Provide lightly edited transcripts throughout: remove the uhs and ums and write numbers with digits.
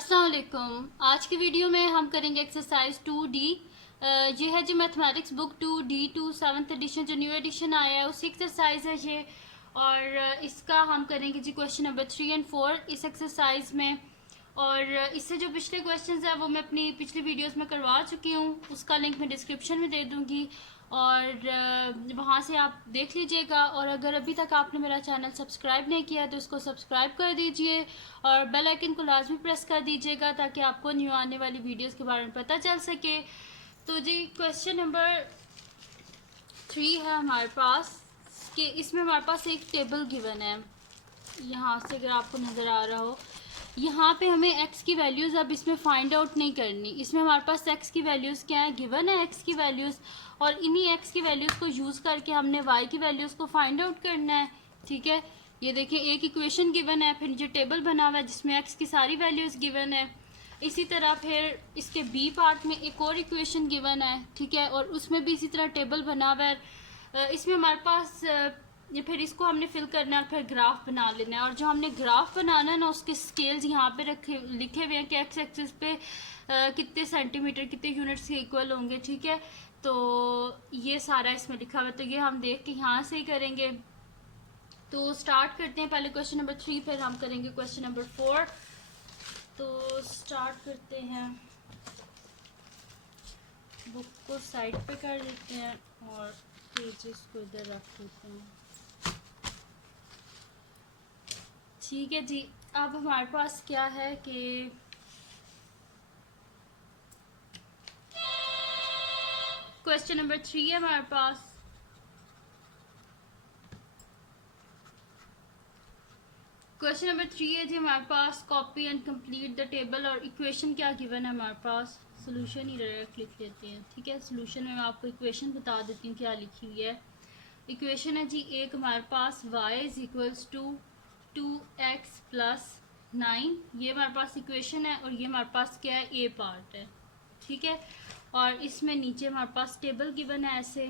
अस्सलाम वालेकुम। आज की वीडियो में हम करेंगे एक्सरसाइज 2D। ये है जी mathematics book 2D2 7th edition जो न्यू एडिशन आया है उसी एक्सरसाइज है ये। और इसका हम करेंगे जी क्वेश्चन नंबर 3 और 4 इस एक्सरसाइज में। और इससे जो पिछले क्वेश्चंस हैं वो मैं अपनी पिछली वीडियोस में करवा चुकी हूँ, उसका लिंक मैं डिस्क्रिप्शन में दे दूँगी और वहाँ से आप देख लीजिएगा। और अगर अभी तक आपने मेरा चैनल सब्सक्राइब नहीं किया तो उसको सब्सक्राइब कर दीजिए और बेल आइकन को लाजमी प्रेस कर दीजिएगा ताकि आपको न्यू आने वाली वीडियोस के बारे में पता चल सके। तो जी क्वेश्चन नंबर 3 है हमारे पास कि इसमें हमारे पास एक टेबल गिवन है, यहाँ से अगर आपको नज़र आ रहा हो। यहाँ पे हमें x की वैल्यूज़ अब इसमें फाइंड आउट नहीं करनी, इसमें हमारे पास x की वैल्यूज़ क्या है, गिवन है x की वैल्यूज़, और इन्हीं x की वैल्यूज़ को यूज़ करके हमने y की वैल्यूज़ को फाइंड आउट करना है। ठीक है, ये देखिए एक इक्वेशन गिवन है, फिर जो टेबल बना हुआ है जिसमें x की सारी वैल्यूज़ गिवन है। इसी तरह फिर इसके b पार्ट में एक और इक्वेशन गिवन है, ठीक है, और उसमें भी इसी तरह टेबल बना हुआ है। इसमें हमारे पास ये फिर इसको हमने फिल करना है और फिर ग्राफ बना लेना है। और जो हमने ग्राफ बनाना है ना उसके स्केल्स यहाँ पे लिखे हुए हैं कि एक्स एक्सिस पे कितने सेंटीमीटर कितने यूनिट्स के इक्वल होंगे। ठीक है, तो ये सारा इसमें लिखा हुआ है, तो ये हम देख के यहाँ से ही करेंगे। तो स्टार्ट करते हैं, पहले क्वेश्चन नंबर 3 फिर हम करेंगे क्वेश्चन नंबर 4। तो स्टार्ट करते हैं, बुक को साइड पे कर देते हैं और पेजेस को इधर रख देते हैं। ठीक है जी, अब हमारे पास क्या है कि क्वेश्चन नंबर 3 है हमारे पास। क्वेश्चन नंबर 3 है जी हमारे पास, copy and complete the table. और इक्वेशन क्या गिवन है हमारे पास, सोल्यूशन ही डायरेक्ट लिख लेते हैं। ठीक है, सोल्यूशन में मैं आपको इक्वेशन बता देती हूँ क्या लिखी हुई है। इक्वेशन है जी एक हमारे पास y is equals to 2x plus 9, ये हमारे पास इक्वेशन है। और ये हमारे पास क्या है, ए पार्ट है। ठीक है, और इसमें नीचे हमारे पास टेबल गिवन है ऐसे।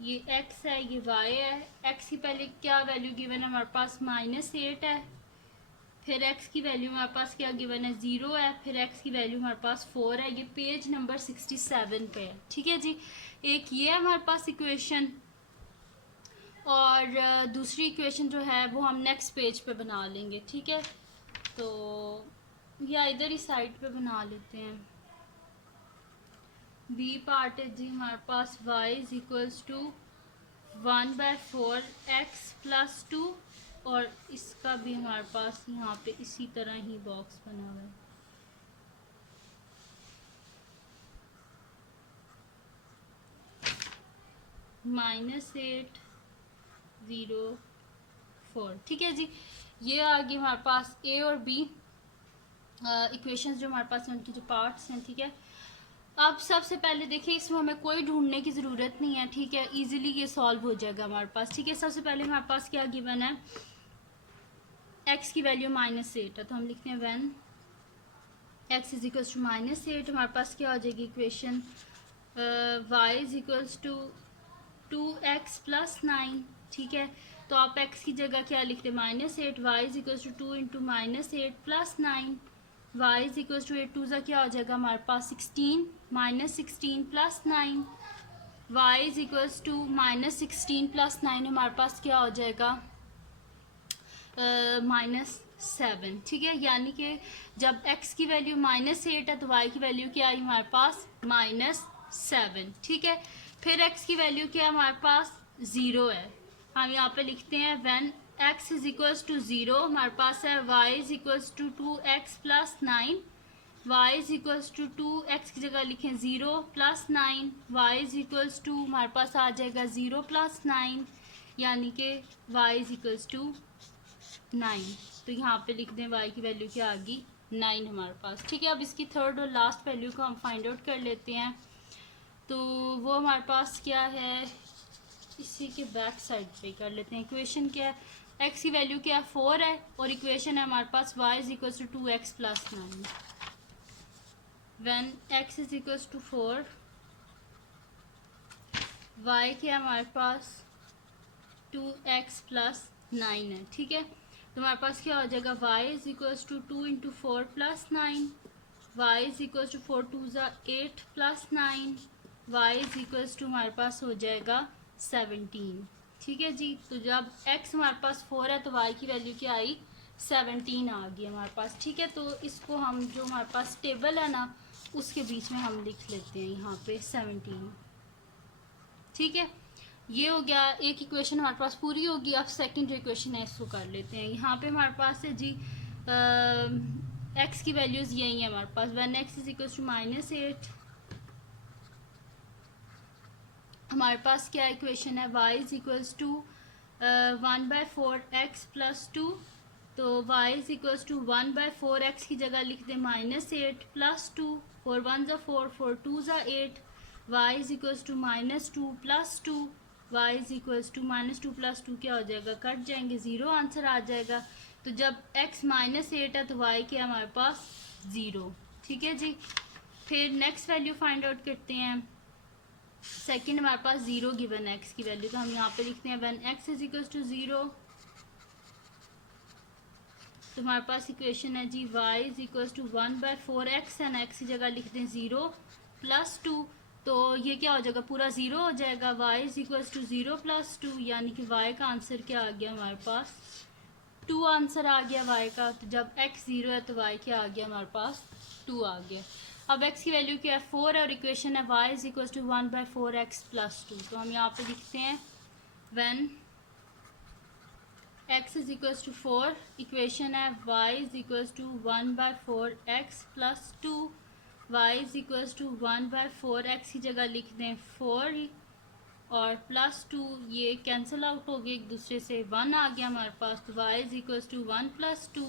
ये x है, ये y है। x की पहले क्या वैल्यू गिवन है हमारे पास, -8 है। फिर x की वैल्यू हमारे पास क्या गिवन है, 0 है। फिर x की वैल्यू हमारे पास 4 है। ये पेज नंबर 67 पे है। ठीक है जी, एक ये है हमारे पास इक्वेशन, और दूसरी इक्वेशन जो है वो हम नेक्स्ट पेज पे बना लेंगे। ठीक है, तो या इधर ही साइड पे बना लेते हैं। बी पार्ट है जी हमारे पास y is equals to 1/4x plus 2, और इसका भी हमारे पास यहाँ पे इसी तरह ही बॉक्स बना हुआ है। -8 0 4। ठीक है जी, ये आ गई हमारे पास ए और बी इक्वेशंस जो हमारे पास हैं उनकी जो पार्ट्स हैं। ठीक है, अब सबसे पहले देखिए इसमें हमें कोई ढूंढने की ज़रूरत नहीं है। ठीक है, इजीली ये सॉल्व हो जाएगा हमारे पास। ठीक है, सबसे पहले हमारे पास क्या गिवन है, x की वैल्यू -8 है, तो हम लिखते हैं when x is equals to -8, हमारे पास क्या हो जाएगी equation, y is equals to 2x plus 9। ठीक है, तो आप x की जगह क्या लिखते हैं, -8, y is equals to 2 into -8 plus 9, y is equals to 8 2 ज़ा क्या हो जाएगा हमारे पास 16, -16 plus 9, y is equals to -16 plus 9 हमारे पास क्या हो जाएगा, -7। ठीक है, यानी कि जब x की वैल्यू -8 है तो y की वैल्यू क्या आई हमारे पास, -7। ठीक है, फिर x की वैल्यू क्या है हमारे पास, 0 है। हम यहाँ पे लिखते हैं when x is equals to 0, हमारे पास है y is equals to 2x plus 9, y is equals to 2x की जगह लिखें 0 plus 9, y is equals to हमारे पास आ जाएगा 0 प्लस 9, यानी कि y इज इक्वल्स टू 9। तो यहाँ पे लिख दें y की वैल्यू क्या आ गई, 9 हमारे पास। ठीक है, अब इसकी थर्ड और लास्ट वैल्यू को हम फाइंड आउट कर लेते हैं। तो वो हमारे पास क्या है, इसी के बैक साइड पे कर लेते हैं। इक्वेशन क्या है, x की वैल्यू क्या है 4 है, और इक्वेशन है हमारे पास y is equals to 2x plus 9। When x is equals to 4, y क्या है हमारे पास 2x प्लस 9 है, ठीक है। तो हमारे पास क्या हो जाएगा, y is equals to 2 into 4 plus 9, y is equals to 4 2 ज़ा 8 plus 9, y is equals to हमारे पास हो जाएगा 17, ठीक है जी। तो जब x हमारे पास 4 है तो y की वैल्यू क्या आई, 17 आ गई हमारे पास, ठीक है। तो इसको हम जो हमारे पास टेबल है ना उसके बीच में हम लिख लेते हैं यहाँ पे 17, ठीक है। ये हो गया, एक इक्वेशन हमारे पास पूरी होगी। अब सेकंड इक्वेशन है, इसको कर लेते हैं। यहाँ पे हमारे पास है जी एक्स की वैल्यूज़ यही है हमारे पास, one x is equal to -8। हमारे पास क्या इक्वेशन है, y is equals to 1/4 x plus 2। तो y is equals to 1/4 x की जगह लिख दें -8 प्लस 2, 4 1 ज़ा 4 4 2 ज़ा 8, y is equals to -2 plus 2, y is equals to -2 plus 2 क्या हो जाएगा, कट जाएंगे, 0 आंसर आ जाएगा। तो जब x -8 है तो y क्या है हमारे पास 0, ठीक है जी। फिर नेक्स्ट वैल्यू फाइंड आउट करते हैं। सेकंड हमारे पास 0 गिवन है x की वैल्यू, तो हम यहाँ पे लिखते हैं when x is equals to 0। तो हमारे पास इक्वेशन है जी y is equals to 1/4 x and x की जगह लिख दें 0 प्लस 2। तो ये क्या हो जाएगा, पूरा 0 हो जाएगा, y is equals to 0 plus 2, यानी कि y का आंसर क्या आ गया हमारे पास 2 आंसर आ गया y का। तो जब x 0 है तो y क्या आ गया हमारे पास 2 आ गया। अब x की वैल्यू क्या है 4 है और इक्वेशन है y is equal to 1/4 x plus 2। तो हम यहाँ पे लिखते हैं when x is equal to 4, equation है y is equal to 1/4 x plus 2, y is equal to 1/4 x की जगह लिख दें 4 और प्लस 2, ये कैंसिल आउट हो गए एक दूसरे से, 1 आ गया हमारे पास। तो y is equal to 1 plus 2,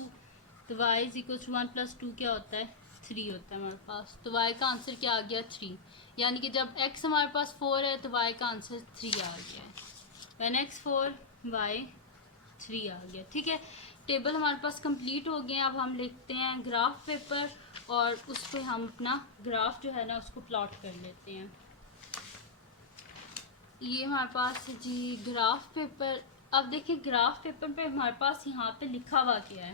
तो y is equal to 1 plus 2 क्या होता है 3 होता है हमारे पास। तो y का आंसर क्या आ गया 3, यानी कि जब x हमारे पास 4 है तो y का आंसर 3 आ गया है। व्हेन x 4 y 3 आ गया, ठीक है। टेबल हमारे पास कंप्लीट हो गए। अब हम लिखते हैं ग्राफ पेपर और उस पर हम अपना ग्राफ जो है ना उसको प्लॉट कर लेते हैं। ये हमारे पास है जी ग्राफ पेपर। अब देखिए ग्राफ पेपर पे हमारे पास यहाँ पे लिखा हुआ क्या है,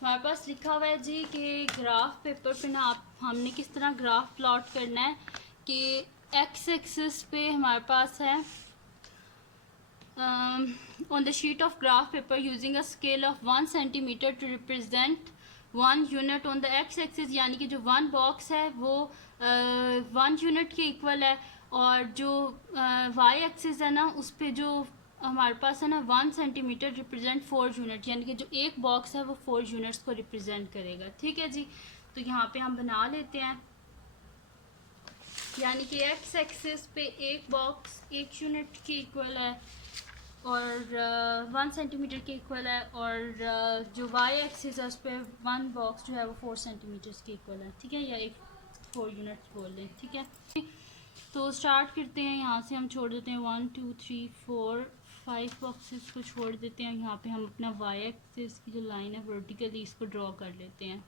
हमारे पास लिखा हुआ है जी कि ग्राफ पेपर पे ना हमने किस तरह ग्राफ प्लॉट करना है कि एक्स एक्सिस पे हमारे पास है on the sheet of graph paper using a scale of 1 centimeter to represent 1 unit on the x axis, यानी कि जो 1 बॉक्स है वो 1 यूनिट के इक्वल है और जो y एक्सिस है ना उस पे जो हमारे पास है ना 1 सेंटीमीटर रिप्रेजेंट 4 यूनिट, यानी कि जो एक बॉक्स है वो 4 यूनिट्स को रिप्रेजेंट करेगा, ठीक है जी। तो यहाँ पे हम बना लेते हैं, यानी कि x एक्सिस पे एक बॉक्स 1 यूनिट के इक्वल है और 1 सेंटीमीटर के इक्वल है और जो y एक्सिस है उस पर 1 बॉक्स जो है वो 4 सेंटीमीटर के इक्वल है, ठीक है, या एक 4 यूनिट्स बोल लें, ठीक है। तो स्टार्ट करते हैं, यहाँ से हम छोड़ देते हैं 1 2 3 4 5 बॉक्सेस को छोड़ देते हैं। यहाँ पे हम अपना y एक्सिस की जो लाइन है वर्टिकली इसको ड्रॉ कर लेते हैं।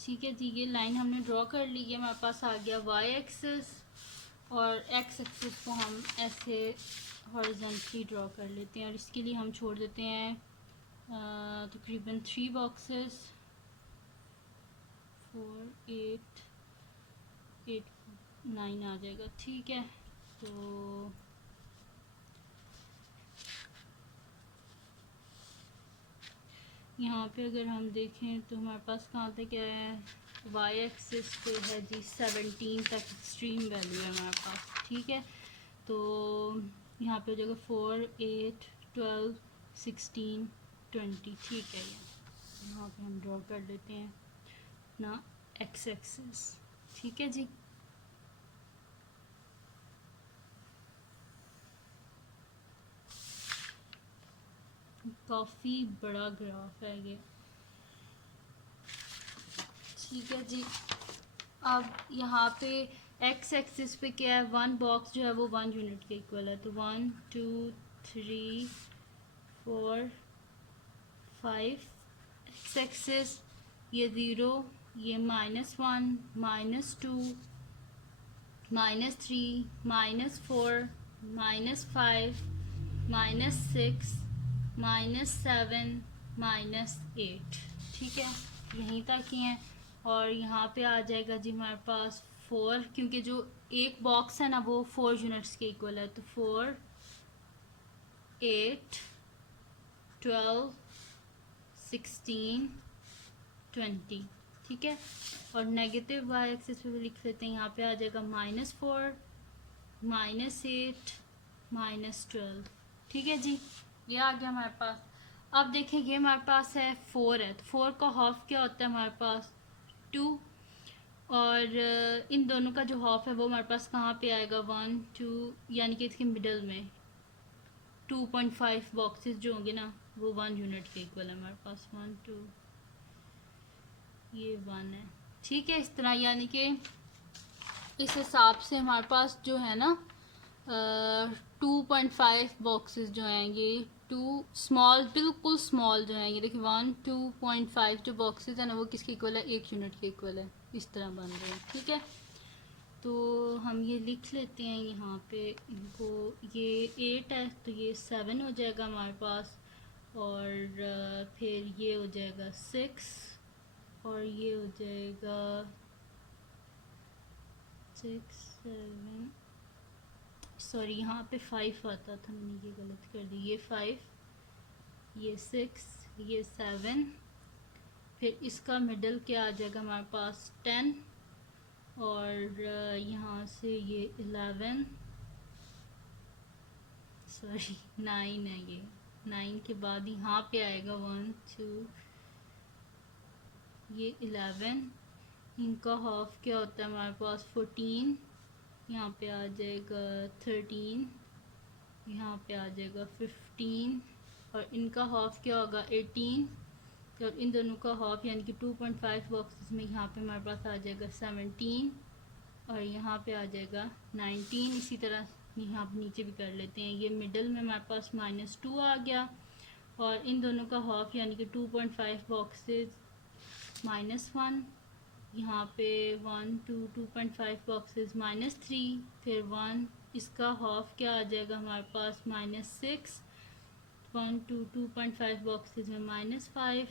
ठीक है जी, ये लाइन हमने ड्रॉ कर ली है, हमारे पास आ गया y एक्सिस और x एक्सिस को हम ऐसे हॉरिजॉन्टली ड्रॉ कर लेते हैं और इसके लिए हम छोड़ देते हैं तकरीबन 3 बॉक्सेस 4 8 8 9 आ जाएगा, ठीक है। तो यहाँ पे अगर हम देखें तो हमारे पास कहाँ तक है, y एक्सिस पे है जी 17 तक एक्सट्रीम वैल्यू है हमारे पास, ठीक है। तो यहाँ पे हो जाएगा 4 8 12 16 20, ठीक है। यहाँ पे हम ड्रॉ कर लेते हैं अपना x एक्सिस, ठीक है जी। काफ़ी बड़ा ग्राफ है ये, ठीक है जी। अब यहाँ पे x एक्सिस पे क्या है, 1 बॉक्स जो है वो 1 यूनिट के इक्वल है। तो 1 2 3 4 5 x एक्सिस ये 0 ये -1, -2, -3, -4, -5, -6, -7, -8। ठीक है, यहीं तक ही हैं। और यहाँ पे आ जाएगा जी हमारे पास 4, क्योंकि जो एक बॉक्स है ना वो 4 यूनिट्स के इक्वल है, तो 4, 8, 12, 16, 20। ठीक है, और नेगेटिव वाई एक्सिस पे भी लिख लेते हैं। यहाँ पे आ जाएगा -4, -8, -12। ठीक है जी, ये आ गया हमारे पास। अब देखें, ये हमारे पास है 4 है, तो 4 का हाफ क्या होता है हमारे पास 2। और इन दोनों का जो हाफ है वो हमारे पास कहाँ पे आएगा 1, 2, यानी कि इसके मिडल में 2.5 बॉक्सेस जो होंगे ना वो 1 यूनिट के इक्वल है हमारे पास। 1, 2, ये 1 है। ठीक है, इस तरह यानी कि इस हिसाब से हमारे पास जो है ना 2.5 बॉक्सेस जो हैं ये 2 स्मॉल, बिल्कुल स्मॉल जो हैं ये देखिए 1, 2.5 जो बॉक्सेस है ना वो किसके इक्वल है 1 यूनिट के इक्वल है। इस तरह बन रहे हैं। ठीक है, तो हम ये लिख लेते हैं यहाँ पे इनको। ये 8 है तो ये 7 हो जाएगा हमारे पास, और फिर ये हो जाएगा 6, और ये हो जाएगा 6, 7, सॉरी यहाँ पे 5 आता था, मैंने ये गलत कर दी। ये 5, ये 6, ये 7, फिर इसका मिडल क्या आ जाएगा हमारे पास 10, और यहाँ से ये 11, सॉरी 9 है। ये 9 के बाद यहाँ पे आएगा 1, 2, ये 11, इनका हाफ क्या होता है हमारे पास 14, यहाँ पे आ जाएगा 13, यहाँ पे आ जाएगा 15, और इनका हाफ क्या होगा 18। तो अब इन दोनों का हाफ यानी कि 2.5 बॉक्सेस में यहाँ पे हमारे पास आ जाएगा 17, और यहाँ पे आ जाएगा 19। इसी तरह यहाँ पे नीचे भी कर लेते हैं। ये मिडल में हमारे पास -2 आ गया, और इन दोनों का हाफ यानी कि 2.5 बॉक्सेस -1, यहाँ पे 1, 2, 2.5 बॉक्सेस -3, फिर 1, इसका हाफ क्या आ जाएगा हमारे पास -6, 1, 2, 2.5 बॉक्सेस में -5,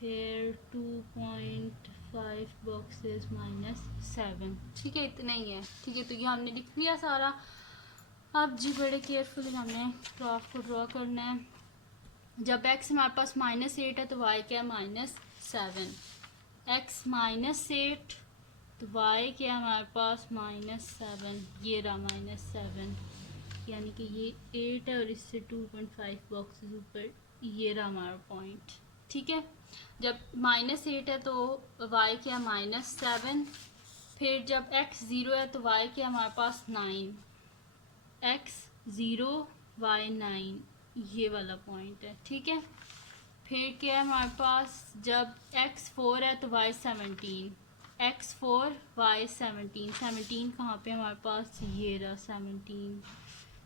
फिर 2.5 बॉक्सेस -7। ठीक है, इतना ही है। ठीक है, तो ये हमने लिख लिया सारा। अब जी बड़े केयरफुली हमने ग्राफ को ड्रॉ करना है। जब x हमारे पास -8 है तो y क्या है -7। x -8 तो y क्या है हमारे पास -7। ये रहा -7, यानी कि ये 8 है और इससे 2.5 बॉक्सेस ऊपर, ये रहा हमारा पॉइंट। ठीक है, जब -8 है तो y क्या -7, फिर जब x 0 है तो y क्या हमारे पास 9, x 0 y 9, ये वाला पॉइंट है। ठीक है, फिर क्या है हमारे पास जब x 4 है तो y 17, x 4 y 17, 17 कहाँ पे हमारे पास ये रहा 17,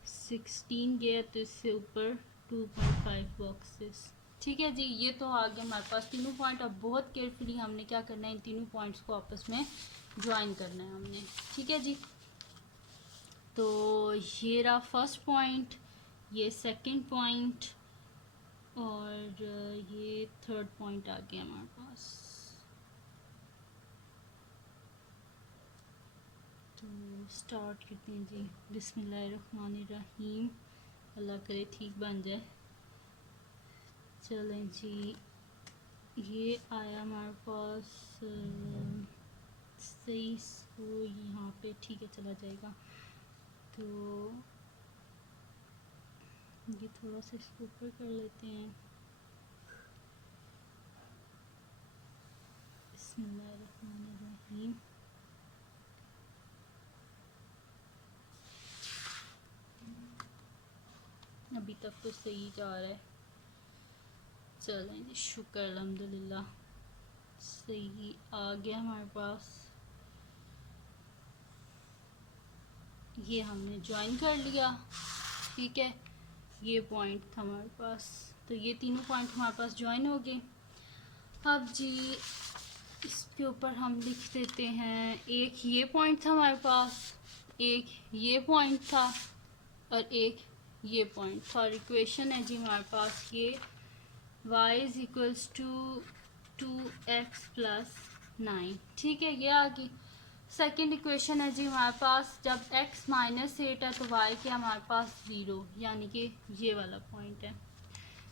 16 गया तो इससे ऊपर 2.5 बॉक्सेस। ठीक है जी, ये तो आ गया हमारे पास तीनों पॉइंट। अब बहुत केयरफुली हमने क्या करना है, इन तीनों पॉइंट्स को आपस में ज्वाइन करना है हमने। ठीक है जी, तो ये रहा फर्स्ट पॉइंट, ये सेकंड पॉइंट, और ये थर्ड पॉइंट आ गया हमारे पास। तो स्टार्ट करते हैं जी। बिस्मिल्लाहिर्रहमानिर्रहीम, अल्लाह करे ठीक बन जाए। चलें जी, ये आया हमारे पास 23 को यहाँ पे। ठीक है, चला जाएगा। तो ये थोड़ा सा इसको ऊपर कर लेते हैं। बिस्मिल्लाहिर्रहमानिर्रहीम। अभी तक तो सही जा रहा है। चलें जी, शुक्र अल्हम्दुलिल्लाह, सही आ गया हमारे पास। ये हमने ज्वाइन कर लिया। ठीक है, ये पॉइंट था हमारे पास, तो ये तीनों पॉइंट हमारे पास ज्वाइन हो गए। अब जी इसके ऊपर हम लिख देते हैं, एक ये पॉइंट था हमारे पास, एक ये पॉइंट था और एक ये पॉइंट था। और इक्वेशन है जी हमारे पास ये y is equals to 2x plus 9। ठीक है, ये आ गई। सेकेंड इक्वेशन है जी हमारे पास, जब x माइनस 8 है तो y क्या हमारे पास 0, यानी कि ये वाला पॉइंट है।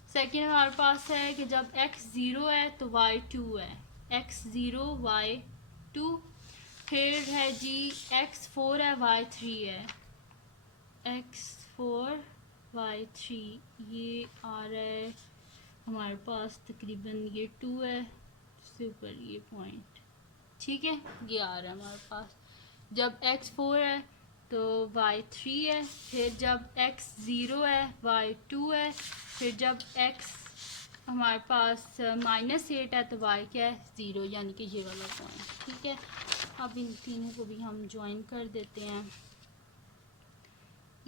सेकेंड हमारे पास है कि जब x 0 है तो y 2 है, x 0 y 2। फिर है जी x 4 है y 3 है, x 4 y 3, ये आ रहा है हमारे पास तकरीबन ये 2 है, इससे ऊपर ये पॉइंट। ठीक है, ये आ रहा है हमारे पास। जब x 4 है तो y 3 है, फिर जब x 0 है y 2 है, फिर जब x हमारे पास माइनस 8 है तो y क्या है 0, यानी कि ये वाला पॉइंट। ठीक है, अब इन तीनों को भी हम ज्वाइन कर देते हैं।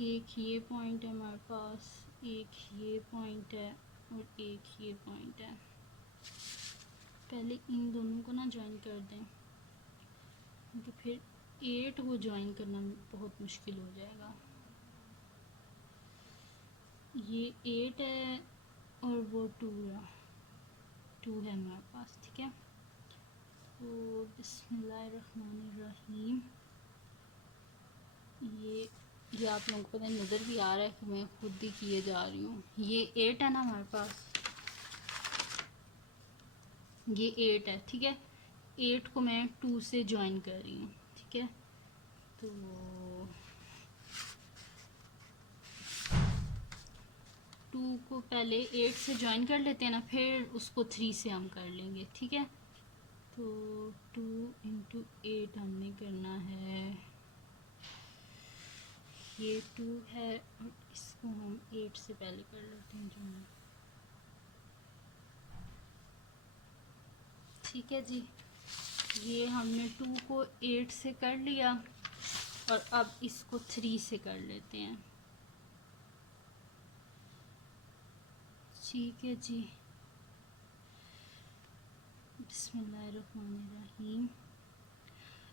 एक ये पॉइंट है हमारे पास, एक ये पॉइंट है और एक ये पॉइंट है। पहले इन दोनों को ना ज्वाइन कर दें, क्योंकि फिर 8 को ज्वाइन करना बहुत मुश्किल हो जाएगा। ये 8 है और वो 2 है हमारे पास। ठीक है, तो बिस्मिल्लाहिर्रहमानिर्रहीम, ये आप लोगों को पता नज़र भी आ रहा है कि मैं खुद ही किए जा रही हूँ। ये 8 है ना हमारे पास, ये 8 है। ठीक है, 8 को मैं 2 से ज्वाइन कर रही हूँ। ठीक है, तो 2 को पहले 8 से ज्वाइन कर लेते हैं ना, फिर उसको 3 से हम कर लेंगे। ठीक है, तो 2 इंटू 8 हमने करना है, ये 2 है और इसको हम 8 से पहले कर लेते हैं जो। ठीक है जी, ये हमने 2 को 8 से कर लिया और अब इसको 3 से कर लेते हैं। ठीक है जी, बिस्मिल्लाहिर्रहमानिर्रहीम।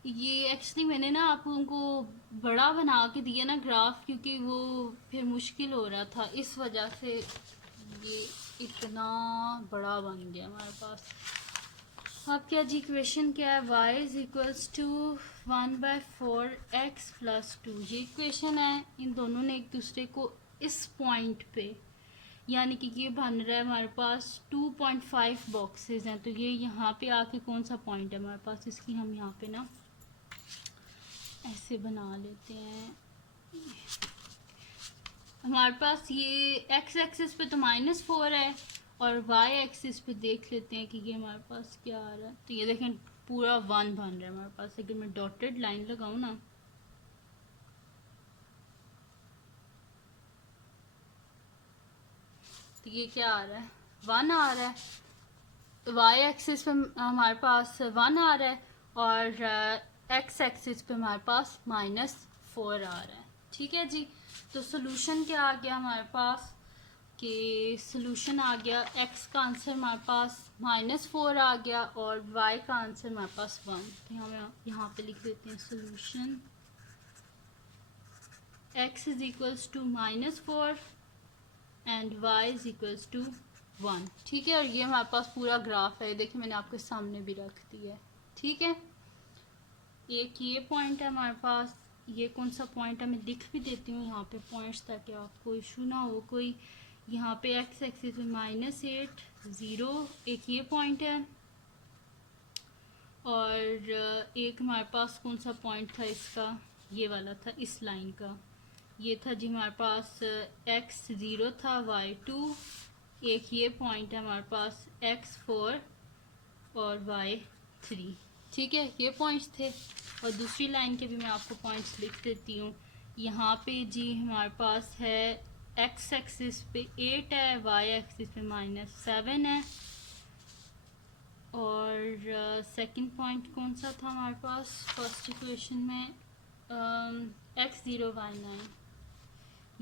ये एक्चुअली मैंने ना आप लोगों को बड़ा बना के दिया ना ग्राफ, क्योंकि वो फिर मुश्किल हो रहा था, इस वजह से ये इतना बड़ा बन गया हमारे पास। अब क्या जी, इक्वेशन क्या है, y is equals to 1/4x plus 2। ये इक्वेशन है। इन दोनों ने एक दूसरे को इस पॉइंट पे, यानी कि ये बन रहा है हमारे पास 2.5 बॉक्सेस हैं, तो ये यहाँ पे आके कौन सा पॉइंट है हमारे पास, इसकी हम यहाँ पे ना ऐसे बना लेते हैं। हमारे पास ये x एक्सिस पे तो -4 है और y एक्सिस पे देख लेते हैं कि ये हमारे पास क्या आ रहा है। तो ये देखें पूरा 1 बन रहा है हमारे पास। अगर मैं डॉटेड लाइन लगाऊं ना, तो ये क्या आ रहा है 1 आ रहा है। तो y एक्सिस पे हमारे पास 1 आ रहा है और x एक्सिस पे हमारे पास -4 आ रहा है। ठीक है जी, तो सोल्यूशन क्या आ गया हमारे पास कि सोल्यूशन आ गया, x का आंसर हमारे पास -4 आ गया और y का आंसर हमारे पास 1। तो हम यहाँ पे लिख देते हैं solution x is equals to -4 and y is equals to 1। ठीक है, और ये हमारे पास पूरा ग्राफ है, देखिए मैंने आपके सामने भी रख दिया है। ठीक है, एक ये पॉइंट है हमारे पास, ये कौन सा पॉइंट है मैं लिख भी देती हूँ यहाँ पे पॉइंट्स, ताकि आपको इशू ना हो कोई। यहाँ पे x एक्सिस में -8 0 एक ये पॉइंट है और एक हमारे पास कौन सा पॉइंट था इसका, ये वाला था इस लाइन का, ये था जी हमारे पास x 0 था y 2, एक ये पॉइंट है हमारे पास x 4 और y 3। ठीक है, ये पॉइंट्स थे। और दूसरी लाइन के भी मैं आपको पॉइंट्स लिख देती हूँ। यहाँ पे जी हमारे पास है x एक्सिस पे 8 है, y एक्सिस पे -7 है और सेकंड पॉइंट कौन सा था हमारे पास फर्स्ट इक्वेशन में, x 0 y 9,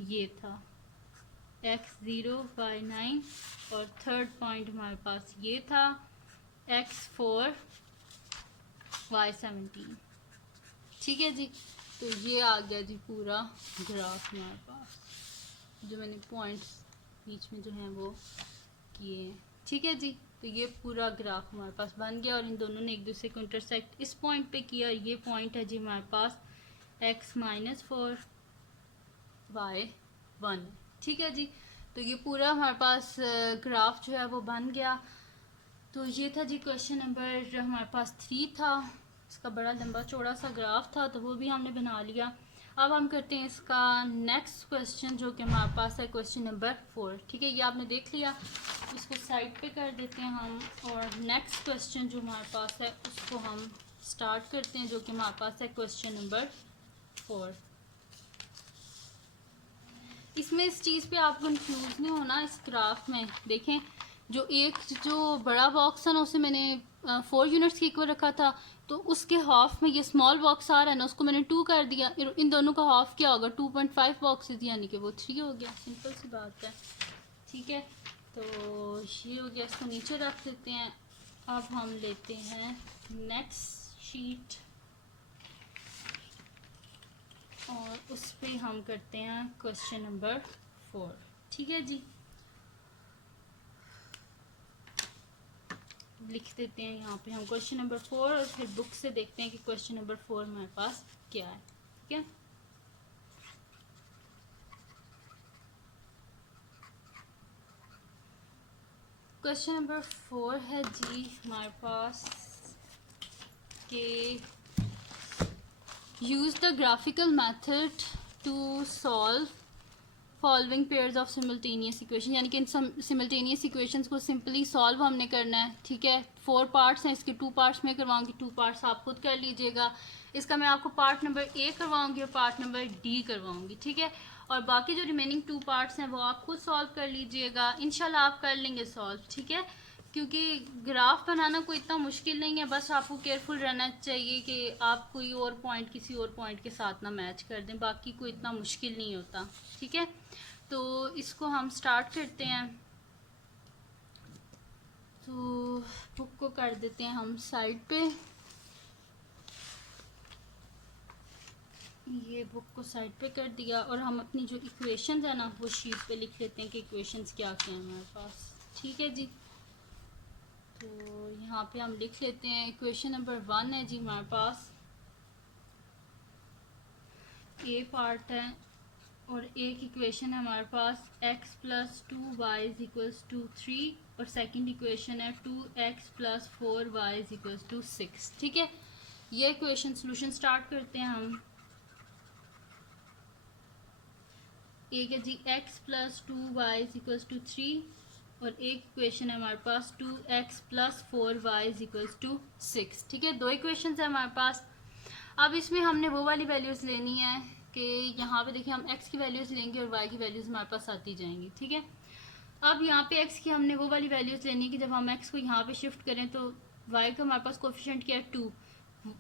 ये था x 0 y 9 और थर्ड पॉइंट हमारे पास ये था x 4 y17। ठीक है जी, तो ये आ गया जी पूरा ग्राफ हमारे पास, जो मैंने पॉइंट्स बीच में जो हैं वो किए हैं। ठीक है जी, तो ये पूरा ग्राफ हमारे पास बन गया और इन दोनों ने एक दूसरे को इंटरसेक्ट इस पॉइंट पे किया। ये पॉइंट है जी हमारे पास x-4 y1। ठीक है जी, तो ये पूरा हमारे पास ग्राफ जो है वो बन गया। तो ये था जी क्वेश्चन नंबर हमारे पास 3 था। इसका बड़ा लंबा चौड़ा सा ग्राफ था, तो वो भी हमने बना लिया। अब हम करते हैं इसका नेक्स्ट क्वेश्चन, जो कि हमारे पास है क्वेश्चन नंबर 4। ठीक है, ये आपने देख लिया, इसको साइड पे कर देते हैं हम, और नेक्स्ट क्वेश्चन जो हमारे पास है उसको हम स्टार्ट करते हैं, जो कि हमारे पास है क्वेश्चन नंबर 4। इसमें इस चीज़ पे आप कंफ्यूज नहीं होना। इस ग्राफ में देखें, जो बड़ा बॉक्स है ना, उसे मैंने 4 यूनिट्स के इक्वल रखा था, तो उसके हाफ में ये स्मॉल बॉक्स आ रहा है ना, उसको मैंने 2 कर दिया। इन दोनों का हाफ क्या होगा? 2.5 बॉक्सेस, यानी कि वो 3 हो गया। सिंपल सी बात है। ठीक है, तो ये हो गया, इसको नीचे रख देते हैं। अब हम लेते हैं नेक्स्ट शीट और उस पे हम करते हैं क्वेश्चन नंबर 4। ठीक है जी, लिख देते हैं यहाँ पे हम क्वेश्चन नंबर 4 और फिर बुक से देखते हैं कि क्वेश्चन नंबर 4 हमारे पास क्या है। ठीक है, क्वेश्चन नंबर 4 है जी हमारे पास कि use the graphical method to solve following pairs of simultaneous equation, यानी कि इन सिमल्टेनियस इक्वेशंस को सिंपली सॉल्व हमने करना है। ठीक है, 4 पार्ट्स हैं, इसके 2 पार्ट्स में करवाऊंगी, 2 पार्ट्स आप खुद कर लीजिएगा। इसका मैं आपको पार्ट नंबर A करवाऊंगी और पार्ट नंबर D करवाऊंगी। ठीक है, और बाकी जो रिमेनिंग 2 पार्ट्स हैं वो आप खुद सॉल्व कर लीजिएगा। इंशाल्लाह आप कर लेंगे सॉल्व। ठीक है, क्योंकि ग्राफ बनाना कोई इतना मुश्किल नहीं है, बस आपको केयरफुल रहना चाहिए कि आप कोई और पॉइंट किसी और पॉइंट के साथ ना मैच कर दें, बाकी कोई इतना मुश्किल नहीं होता। ठीक है, तो इसको हम स्टार्ट करते हैं। तो बुक को कर देते हैं हम साइड पे, ये बुक को साइड पे कर दिया, और हम अपनी जो इक्वेशंस है ना वो शीट पे लिख लेते हैं कि इक्वेशंस क्या क्या हैं हमारे पास। ठीक है जी, तो यहाँ पे हम लिख लेते हैं इक्वेशन नंबर 1 है जी हमारे पास। ए पार्ट है और एक इक्वेशन है हमारे पास x + 2y = 3, और सेकंड इक्वेशन है 2x + 4y = 6। ठीक है, ये इक्वेशन सॉल्यूशन स्टार्ट करते हैं हम। एक है जी x + 2y = 3, और एक इक्वेशन है हमारे पास 2x + 4y = 6। ठीक है, 2 इक्वेशंस है हमारे पास। अब इसमें हमने वो वाली वैल्यूज़ लेनी है कि यहाँ पे देखिए हम x की वैल्यूज़ लेंगे और y की वैल्यूज़ हमारे पास आती जाएंगी। ठीक है, अब यहाँ पे x की हमने वो वाली वैल्यूज़ लेनी है कि जब हम x को यहाँ पे शिफ्ट करें तो y का हमारे पास कोफिशिएंट क्या है 2।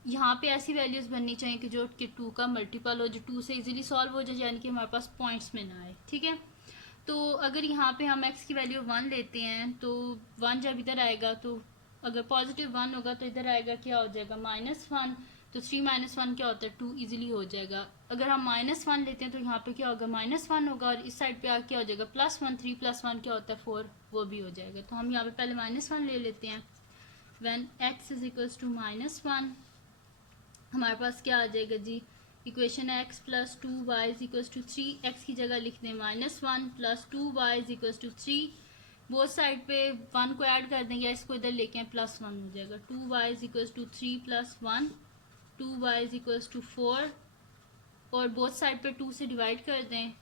यहाँ पे ऐसी वैल्यूज़ बननी चाहिए कि जो कि 2 का मल्टीपल हो, जो 2 से इजीली सॉल्व हो जाए, यानी कि हमारे पास पॉइंट्स में ना आए। ठीक है, तो अगर यहाँ पे हम x की वैल्यू 1 लेते हैं तो 1 जब इधर आएगा, तो अगर पॉजिटिव 1 होगा तो इधर आएगा क्या हो जाएगा -1, तो 3 - 1 क्या होता है 2, इजीली हो जाएगा। अगर हम -1 लेते हैं तो यहाँ पे क्या होगा -1 होगा, और इस साइड पे आ क्या हो जाएगा +1, 3 + 1 क्या होता है 4, वो भी हो जाएगा। तो हम यहाँ पे पहले -1 ले लेते हैं। व्हेन x = -1 हमारे पास क्या आ जाएगा जी, इक्वेशन है x + 2y = 3, x की जगह लिख दें -1 + 2y = 3, बोथ साइड पे 1 को ऐड कर दें या इसको इधर लेके आए +1 हो जाएगा। 2y = 3 + 1, 2y = 4, और बोथ साइड पे 2 से डिवाइड कर दें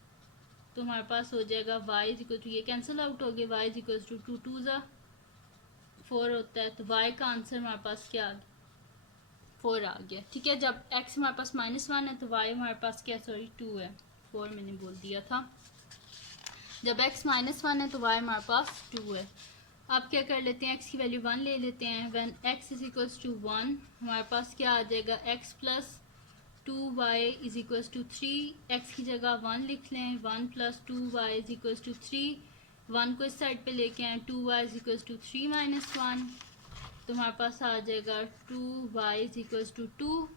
तो हमारे पास हो जाएगा y = ये कैंसिल आउट हो गया, y = 2 2 ज़ा 4 होता है, तो y का आंसर हमारे पास क्या आ गया 4 आ गया। ठीक है, जब x हमारे पास -1 है तो y हमारे पास क्या 2 है, 4 मैंने बोल दिया था। जब x -1 है तो y हमारे पास 2 है। अब क्या कर लेते हैं, x की वैल्यू 1 ले लेते हैं। व्हेन x = 1 हमारे पास क्या आ जाएगा, x + 2y = 3, x की जगह 1 लिख लें, 1 + 2y = 3, 1 को इस साइड पे लेके आए, 2y = 3 - 1, तो हमारे पास आ जाएगा 2y is equals to 2,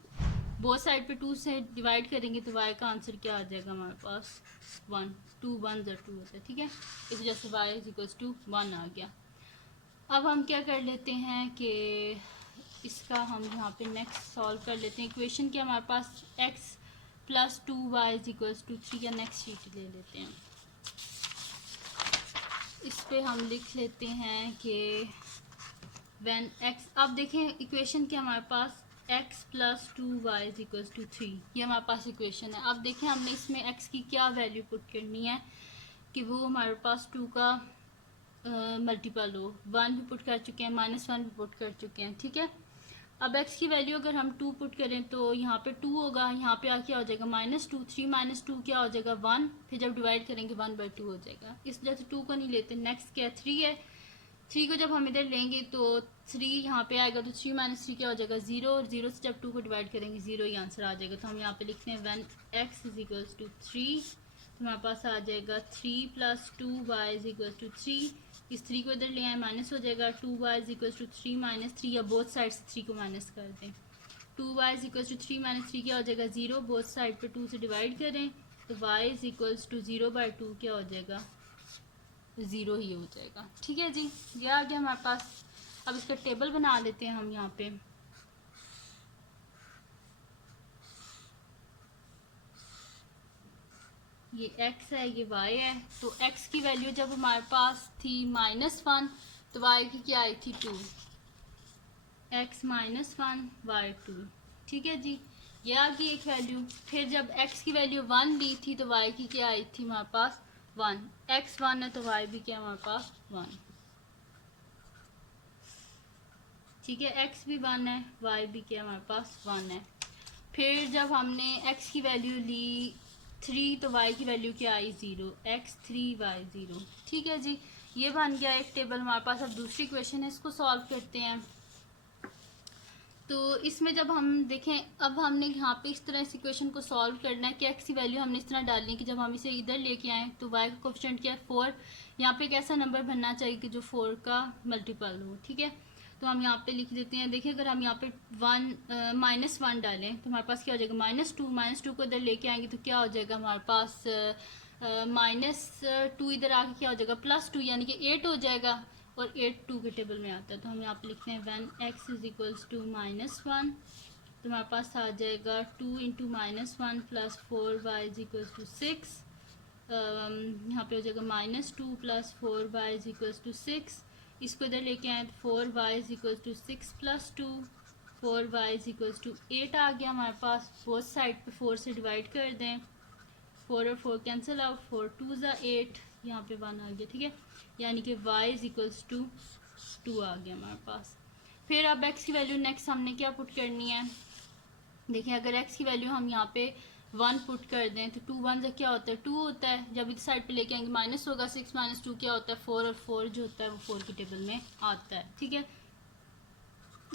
both side पे 2 से डिवाइड करेंगे तो y का आंसर क्या आ जाएगा हमारे पास 1, 2 1 ज़ा 2 होता है, ठीक है। इस वजह से y इज इक्वल्स टू 1 आ गया। अब हम क्या कर लेते हैं कि इसका हम यहाँ पे नेक्स्ट सॉल्व कर लेते हैं। इक्वेशन क्या हमारे पास x प्लस 2y इज इक्वल्स टू 3 का नेक्स्ट शीट ले लेते हैं। इस पे हम लिख लेते हैं कि व्हेन x, अब देखें इक्वेशन क्या हमारे पास x प्लस 2y इज इक्वल्स टू 3, ये हमारे पास इक्वेशन है। अब देखें हमने इसमें x की क्या वैल्यू पुट करनी है कि वो हमारे पास 2 का मल्टीपल हो। 1 भी पुट कर चुके हैं, -1 भी पुट कर चुके हैं, ठीक है। अब x की वैल्यू अगर हम 2 पुट करें तो यहाँ पे 2 होगा, यहाँ पे क्या हो जाएगा -2, 3 - 2 क्या हो जाएगा 1, फिर जब डिवाइड करेंगे 1/2 हो जाएगा। इस वजह से 2 को नहीं लेते। नेक्स्ट क्या है 3 है, 3 को जब हम इधर लेंगे तो 3 यहाँ पे आएगा तो 3 - 3 क्या हो जाएगा 0, और 0 से जब 2 को डिवाइड करेंगे 0 ही आंसर आ जाएगा। तो हम यहाँ पे लिखते हैं when x is equals to 3, तो हमारे पास आ जाएगा 3 plus 2y is equals to 3, इस 3 को इधर ले आए माइनस हो जाएगा 2y इज इक्वल्स टू 3 - 3, या बोथ साइड से 3 को माइनस कर दें। 2y इज इक्वल्स टू 3 - 3 क्या हो जाएगा 0, बोथ साइड पे 2 से डिवाइड करें तो y इज इक्वल्स टू 0/2 क्या हो जाएगा 0 ही हो जाएगा, ठीक है जी। ये आ गया हमारे पास। अब इसका टेबल बना लेते हैं हम यहाँ पे। ये x है, ये y है। तो x की वैल्यू जब हमारे पास थी -1 तो y की क्या आई थी 2, x -1 y 2, ठीक है जी। ये आ गई एक वैल्यू। फिर जब x की वैल्यू 1 दी थी तो y की क्या आई थी हमारे पास 1, x 1 है तो y भी क्या हमारे पास 1, ठीक है। x भी 1 है, y भी क्या हमारे पास 1 है। फिर जब हमने x की वैल्यू ली 3 तो y की वैल्यू क्या आई 0, x 3 y 0, ठीक है जी। ये बन गया एक टेबल हमारे पास। अब दूसरी क्वेश्चन है, इसको सॉल्व करते हैं। तो इसमें जब हम देखें, अब हमने यहाँ पे इस तरह इस इक्वेशन को सॉल्व करना है कि x की वैल्यू हमने इस तरह डालनी है कि जब हम इसे इधर लेके आएँ तो y का कोफिशिएंट क्या है 4, यहाँ पे एक ऐसा नंबर बनना चाहिए कि जो 4 का मल्टीपल हो, ठीक है। तो हम यहाँ पे लिख देते हैं। देखिए अगर हम यहाँ पे -1 डालें तो हमारे पास क्या हो जाएगा -2 को इधर लेके आएंगे तो क्या हो जाएगा हमारे पास -2 इधर आके क्या हो जाएगा +2, यानी कि 8 हो जाएगा, और 8 2 के टेबल में आता है। तो हम यहाँ पे लिखते हैं when x is equals to -1, तो हमारे पास आ जाएगा 2 × -1 + 4y इज इक्वल्स टू 6, यहाँ पे हो जाएगा -2 + 4y इज इक्वल्स टू 6, इसको इधर लेके आए तो 4y is equals to 6 + 2, 4y is equals to 8 आ गया हमारे पास। बोथ साइड पे 4 से डिवाइड कर दें, 4 और 4 कैंसिल आउट, 4 2 ज़ा 8, यहाँ पे 1 आ गया, ठीक है। यानी कि y इज इक्वल्स टू 2 आ गया हमारे पास। फिर अब x की वैल्यू नेक्स्ट हमने क्या पुट करनी है। देखिए अगर x की वैल्यू हम यहाँ पे 1 पुट कर दें तो 2 1 क्या होता है 2 होता है। जब इस साइड पे लेके आएंगे माइनस होगा, 6 - 2 क्या होता है 4, और 4 जो होता है वो 4 की टेबल में आता है, ठीक है।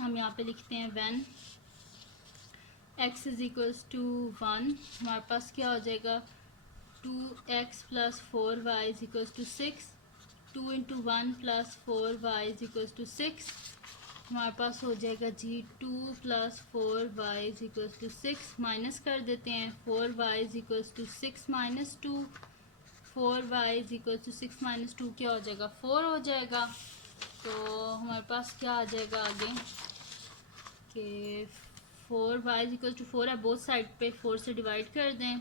हम यहाँ पे लिखते हैं when x is equals to 1, हमारे पास क्या हो जाएगा 2x + 4y is equals to 6, 2 × 1 + 4y is equals to 6, हमारे पास हो जाएगा जी 2 + 4y is equals to 6, minus कर देते हैं 4y is equals to 6 - 2, 4y is equals to 6 - 2 क्या हो जाएगा 4 हो जाएगा। तो हमारे पास क्या आ जाएगा आगे कि 4y इज इक्वल्स टू 4 है, बोथ साइड पे 4 से डिवाइड कर दें,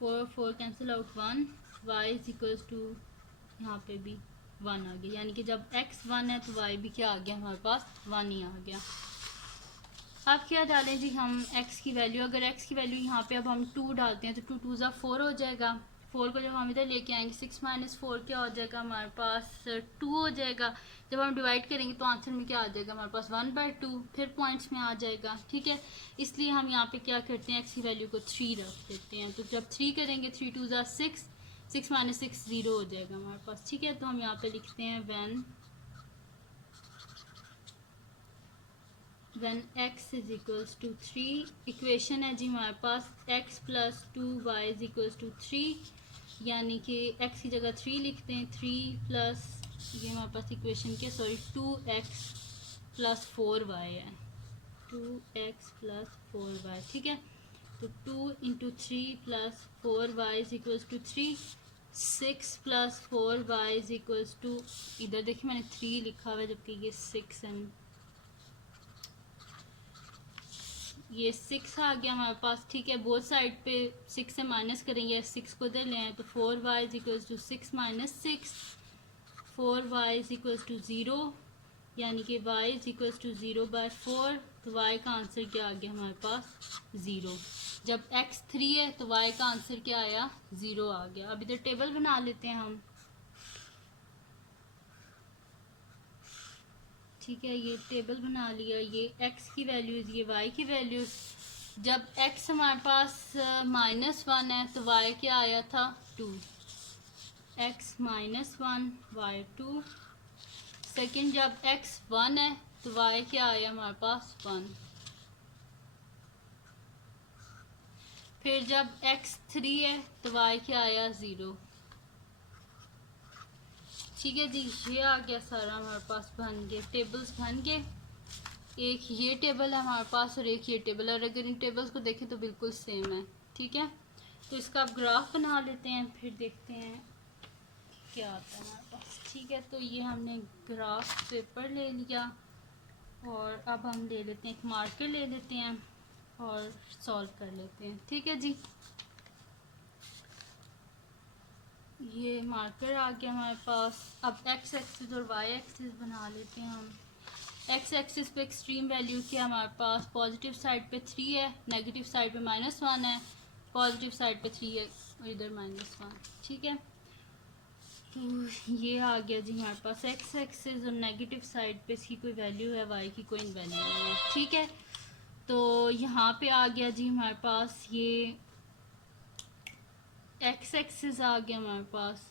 4 4 cancel out 1, y is equals to यहाँ पे भी 1 आ गया, यानी कि जब x 1 है तो y भी क्या आ गया हमारे पास 1 ही आ गया। अब क्या डालें जी हम x की वैल्यू, अगर x की वैल्यू यहाँ पे अब हम 2 डालते हैं तो 2 2 ज़ा 4 हो जाएगा। 4 को जब हम इधर लेके आएंगे 6 - 4 क्या हो जाएगा हमारे पास 2 हो जाएगा। जब हम डिवाइड करेंगे तो आंसर में क्या आ जाएगा हमारे पास 1/2, फिर पॉइंट्स में आ जाएगा, ठीक है। इसलिए हम यहाँ पे क्या करते हैं x की वैल्यू को 3 रख देते हैं। तो जब 3 करेंगे 3 2 ज़ा 6, 6 - 6 0 हो जाएगा हमारे पास, ठीक है। तो हम यहाँ पे लिखते हैं when x is equals to 3, equation है जी हमारे पास x + 2y is equals to 3, यानी कि x की जगह 3 लिखते हैं, 3 + ये हमारे पास इक्वेशन के 2x प्लस 4y है, 2x प्लस 4y, ठीक है। तो 2 into 3 plus 4y is equals to 3, 6 plus 4y is equals to, इधर देखिए मैंने 3 लिखा हुआ है जबकि ये 6 है, ये 6 आ गया हमारे पास, ठीक है। बोथ साइड पे 6 से माइनस करेंगे, 6 को इधर ले आए तो 4y is equals to 6 minus 6, 4y is equals to 0, यानी कि y इज इक्वल्स टू 0/4। तो y का आंसर क्या आ गया हमारे पास 0। जब x 3 है तो y का आंसर क्या आया 0 आ गया। अब इधर टेबल बना लेते हैं हम, ठीक है। ये टेबल बना लिया, ये x की वैल्यूज़, ये y की वैल्यूज़। जब x हमारे पास -1 है तो y क्या आया था 2, x -1 y 2। सेकंड जब x 1 है तो y क्या आया हमारे पास 1। फिर जब x 3 है तो y क्या आया 0, ठीक है जी। ये आ गया सारा हमारे पास बन गए, टेबल्स बन गए। एक ये टेबल है हमारे पास और एक ये टेबल है, और अगर इन टेबल्स को देखें तो बिल्कुल सेम है, ठीक है। तो इसका आप ग्राफ बना लेते हैं, फिर देखते हैं क्या आता है हमारे पास, ठीक है। तो ये हमने ग्राफ पेपर ले लिया और अब हम ले लेते हैं एक मार्कर ले लेते हैं और सॉल्व कर लेते हैं, ठीक है जी। ये मार्कर आ गया हमारे पास। अब x एक्सिस और y एक्सिस बना लेते हैं हम। x एक्सिस पे एक्सट्रीम वैल्यू क्या हमारे पास, पॉजिटिव साइड पे 3 है, नेगेटिव साइड पे -1 है, पॉजिटिव साइड पे 3 है और इधर -1, ठीक है। तो ये आ गया जी हमारे पास x एक्सिस, और नेगेटिव साइड पे इसकी कोई वैल्यू है, y की कोई वैल्यू नहीं है, ठीक है। तो यहाँ पे आ गया जी हमारे पास ये x एक्सिस आ गया हमारे पास,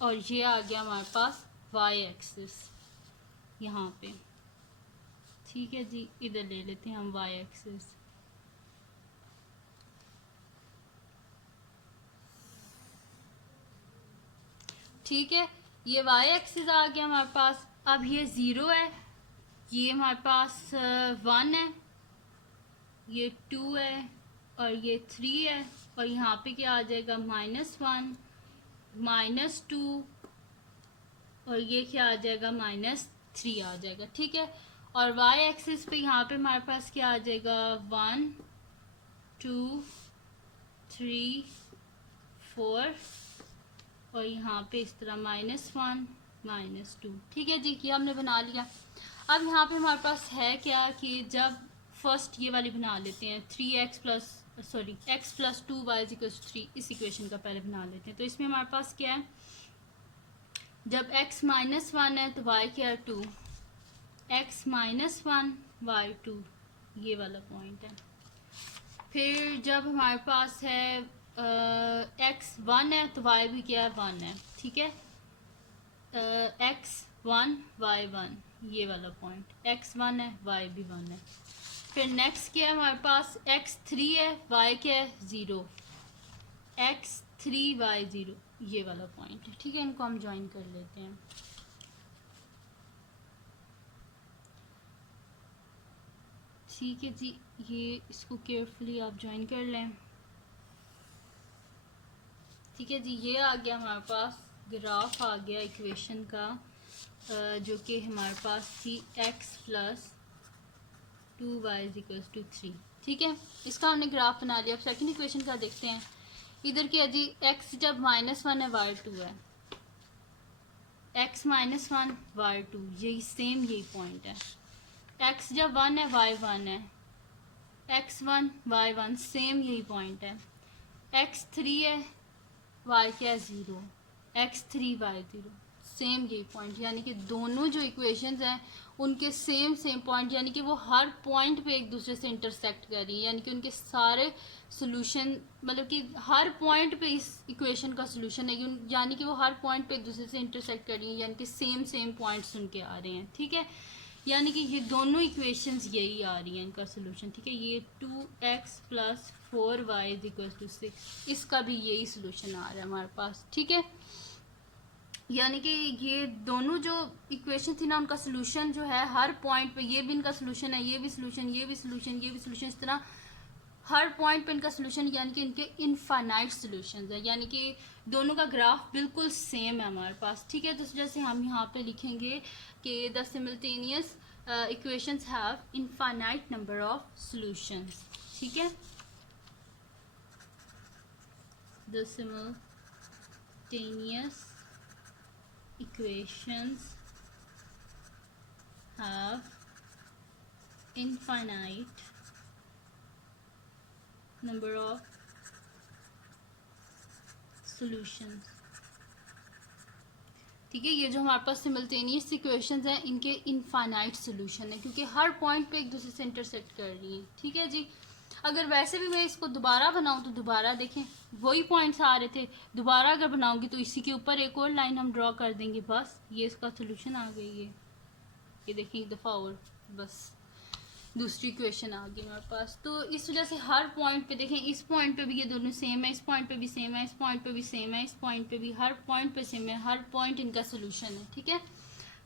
और ये आ गया हमारे पास y एक्सिस यहाँ पे, ठीक है जी। इधर ले लेते हैं हम y एक्सिस, ठीक है। ये y एक्सिस आ गया हमारे पास। अब ये 0 है, ये हमारे पास 1 है, ये 2 है और ये 3 है, और यहाँ पे क्या आ जाएगा -1 -2 और ये क्या आ जाएगा -3 आ जाएगा, ठीक है। और y एक्सिस पे यहाँ पे हमारे पास क्या आ जाएगा 1 2 3 4 और यहाँ पे इस तरह -1 -2, ठीक है जी। ये हमने बना लिया। अब यहाँ पे हमारे पास है क्या कि जब फर्स्ट ये वाली बना लेते हैं, x प्लस 2y = 3, इस इक्वेशन का पहले बना लेते हैं। तो इसमें हमारे पास क्या है, जब x -1 है तो y क्या है 2, x -1 y 2, ये वाला पॉइंट है। फिर जब हमारे पास है x 1 है तो y भी क्या है 1 है, ठीक है। x 1 y 1, ये वाला पॉइंट, x 1 है y भी 1 है। फिर नेक्स्ट क्या है हमारे पास, x 3 है y क्या है 0, x 3 y 0, ये वाला पॉइंट है, ठीक है। इनको हम ज्वाइन कर लेते हैं, ठीक है जी। ये इसको केयरफुली आप ज्वाइन कर लें, ठीक है जी। ये आ गया हमारे पास ग्राफ आ गया इक्वेशन का, जो कि हमारे पास थी x प्लस 2y = 3, ठीक है। इसका हमने ग्राफ बना लिया। अब सेकंड इक्वेशन का देखते हैं। इधर क्या जी, x जब -1 है y 2 है, x -1 y 2, यही सेम यही पॉइंट है। x जब 1 है y 1 है, x 1 y 1, सेम यही पॉइंट है। x 3 है y क्या 0, x 3 y 0, सेम यही पॉइंट। यानी कि दोनों जो इक्वेशंस हैं उनके सेम पॉइंट, यानी कि वो हर पॉइंट पे एक दूसरे से इंटरसेक्ट कर रही है, यानी कि उनके सारे सोल्यूशन, मतलब कि हर पॉइंट पे इस इक्वेशन का सोल्यूशन है, यानी कि वो हर पॉइंट पे एक दूसरे से इंटरसेक्ट कर रही है, यानी कि सेम पॉइंट्स उनके आ रहे हैं, ठीक है। यानी कि ये दोनों इक्वेशंस यही आ रही हैं इनका सोल्यूशन, ठीक है। ये 2x + 4y = 6, इसका भी यही सोल्यूशन आ रहा है हमारे पास, ठीक है। यानी कि ये दोनों जो इक्वेशन थी ना उनका सोल्यूशन जो है हर पॉइंट पे, ये भी इनका सोल्यूशन है, ये भी सोल्यूशन, ये भी सोल्यूशन, ये भी सोल्यूशन, इस तरह हर पॉइंट पे इनका सोल्यूशन, यानी कि इनके इनफाइनाइट सोल्यूशंस है, यानी कि दोनों का ग्राफ बिल्कुल सेम है हमारे पास, ठीक है। तो जैसे हम यहाँ पे लिखेंगे कि the simultaneous equations have infinite number of solutions, ठीक है। The simultaneous equations have infinite number of solutions, ठीक है। ये जो हमारे पास सिमल्टेनियस इक्वेशंस हैं इनके इनफाइनाइट सोल्यूशन है, क्योंकि हर पॉइंट पे एक दूसरे से इंटरसेक्ट कर रही हैं, ठीक है जी। अगर वैसे भी मैं इसको दोबारा बनाऊं तो दोबारा देखें वही पॉइंट्स आ रहे थे, दोबारा अगर बनाऊंगी तो इसी के ऊपर एक और लाइन हम ड्रॉ कर देंगे, बस ये इसका सोल्यूशन आ गई है। ये देखें एक दफ़ा और, बस दूसरी इक्वेशन आ गई हमारे पास। तो इस वजह से हर पॉइंट पे देखें, इस पॉइंट पे भी ये दोनों सेम है, इस पॉइंट पे भी सेम है, इस पॉइंट पे भी सेम है, इस पॉइंट पे भी, हर पॉइंट पे सेम है, हर पॉइंट इनका सोल्यूशन है, ठीक है।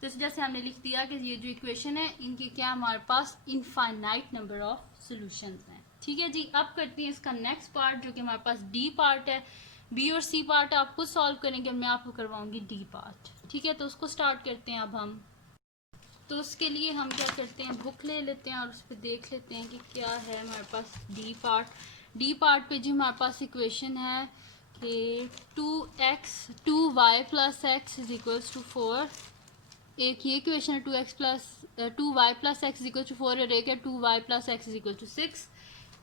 तो इस वजह से हमने लिख दिया कि ये जो इक्वेशन है इनके क्या हमारे पास इनफाइनाइट नंबर ऑफ सोल्यूशन हैं, ठीक है जी। अब करते हैं इसका नेक्स्ट पार्ट जो कि हमारे पास डी पार्ट है। बी और सी पार्ट आप खुद सॉल्व करेंगे, मैं आपको करवाऊंगी डी पार्ट, ठीक है। तो उसको स्टार्ट करते हैं अब हम। तो उसके लिए हम क्या करते हैं, बुक ले लेते हैं और उस पर देख लेते हैं कि क्या है हमारे पास डी पार्ट। डी पार्ट पे जी हमारे पास इक्वेशन है कि 2y + x = 4। एक ये इक्वेशन है 2y + x = 4 और एक है 2y + x = 6।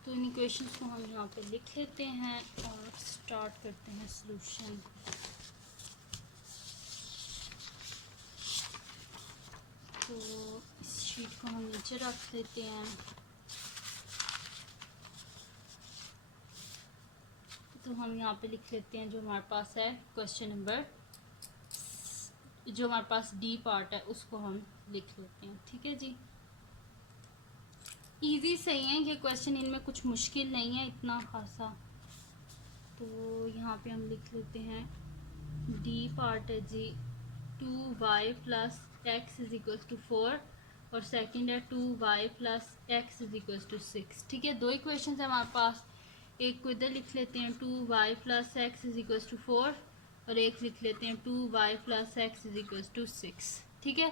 तो इन इक्वेशन को हम यहाँ पे लिख लेते हैं और स्टार्ट करते हैं सोल्यूशन। तो इस शीट को हम नीचे रख देते हैं। तो हम यहाँ पे लिख लेते हैं जो हमारे पास है क्वेश्चन नंबर, जो हमारे पास डी पार्ट है उसको हम लिख लेते हैं, ठीक है जी। इजी सही है ये क्वेश्चन, इनमें कुछ मुश्किल नहीं है इतना खासा। तो यहाँ पे हम लिख लेते हैं डी पार्ट है जी 2y + x = 4 और सेकंड है 2y + x = 6, ठीक है। दो इक्वेशन है हमारे पास, एक को इधर लिख लेते हैं 2y + x = 4 और एक लिख लेते हैं 2y + x = 6, ठीक है।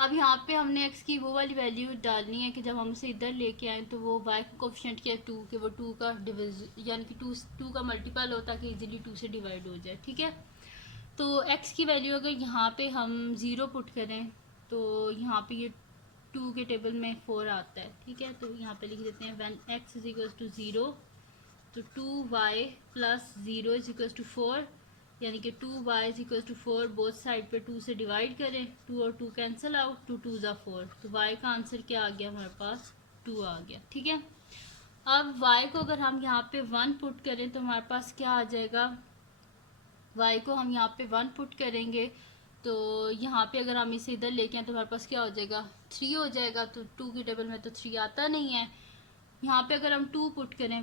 अब यहाँ पे हमने x की वो वाली वैल्यू डालनी है कि जब हम उसे इधर लेके आए तो वो y का कोफिशिएंट क्या है 2, कि वो 2 का डिविजन यानी कि 2 का मल्टीपल होता है कि इजीली 2 से डिवाइड हो जाए, ठीक है। तो x की वैल्यू अगर यहाँ पे हम 0 पुट करें तो यहाँ पे ये 2 के टेबल में 4 आता है, ठीक है। तो यहाँ पे लिख देते हैं व्हेन x = 0 तो 2y + 0 = 4, यानी कि 2y = 4 बोथ साइड पे 2 से डिवाइड करें, 2 और 2 कैंसिल आउट, 2 2 ज़ा 4, तो y का आंसर क्या आ गया हमारे पास 2 आ गया, ठीक है। अब y को अगर हम यहाँ पे 1 पुट करें तो हमारे पास क्या आ जाएगा, y को हम यहाँ पे 1 पुट करेंगे तो यहाँ पे अगर हम इसे इधर लेके आए तो हमारे पास क्या हो जाएगा 3 हो जाएगा। तो 2 की टेबल में तो 3 आता नहीं है। यहाँ पे अगर हम 2 पुट करें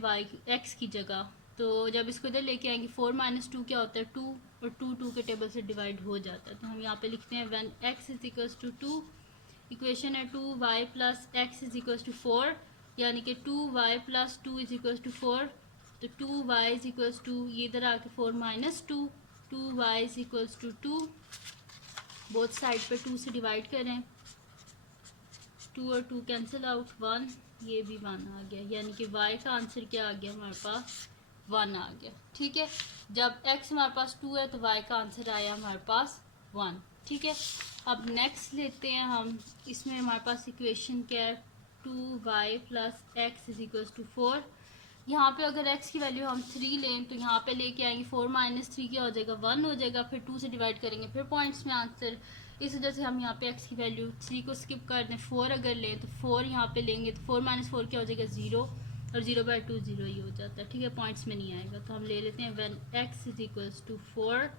x की जगह तो जब इसको इधर लेके आएंगे 4 - 2 क्या होता है 2, और 2 के टेबल से डिवाइड हो जाता है। तो हम यहाँ पे लिखते हैं व्हेन x = 2, इक्वेशन है 2y + x = 4, यानी कि 2y + 2 = 4, तो 2y = 2, ये इधर आके 4 - 2, 2y = 2, बोथ साइड पे 2 से डिवाइड करें, 2 और 2 कैंसिल आउट, 1, ये भी 1 आ गया, यानी कि y का आंसर क्या आ गया हमारे पास 1 आ गया, ठीक है। जब x हमारे पास 2 है तो y का आंसर आया हमारे पास 1, ठीक है। अब नेक्स्ट लेते हैं हम, इसमें हमारे पास इक्वेशन क्या है 2y + x = 4। यहाँ पे अगर x की वैल्यू हम 3 लें तो यहाँ पे लेके आएंगे 4 - 3 क्या हो जाएगा 1 हो जाएगा, फिर 2 से डिवाइड करेंगे फिर पॉइंट्स में आंसर। इस वजह से हम यहाँ पे x की वैल्यू 3 को स्किप कर दें, 4 अगर लें तो 4 यहाँ पे लेंगे तो 4 - 4 क्या हो जाएगा 0, और 0/2 0 ही हो जाता है, ठीक है, पॉइंट्स में नहीं आएगा। तो हम ले लेते हैं when x = 4,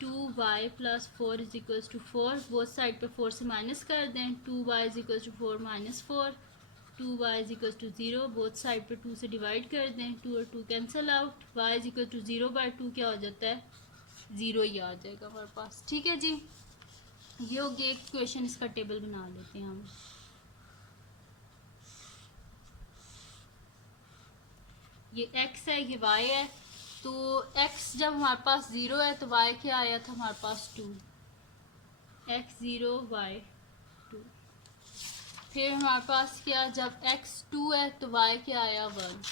2y plus 4 is equals to 4, both side पे 4 से माइनस कर दें, 2y is equals to 4 minus 4, 2y is equals to 0, both side पे 2 से डिवाइड कर दें, 2 और 2 cancel out, y is equal to 0 by 2 क्या हो जाता है, 0 ही आ जाएगा हमारे पास। ठीक है जी, ये हो गया एक क्वेश्चन, इसका टेबल बना लेते हैं हम। ये x है, ये y है, तो x जब हमारे पास 0 है तो y क्या आया था हमारे पास 2, x 0 y 2। फिर हमारे पास क्या, जब x 2 है तो y क्या आया 1।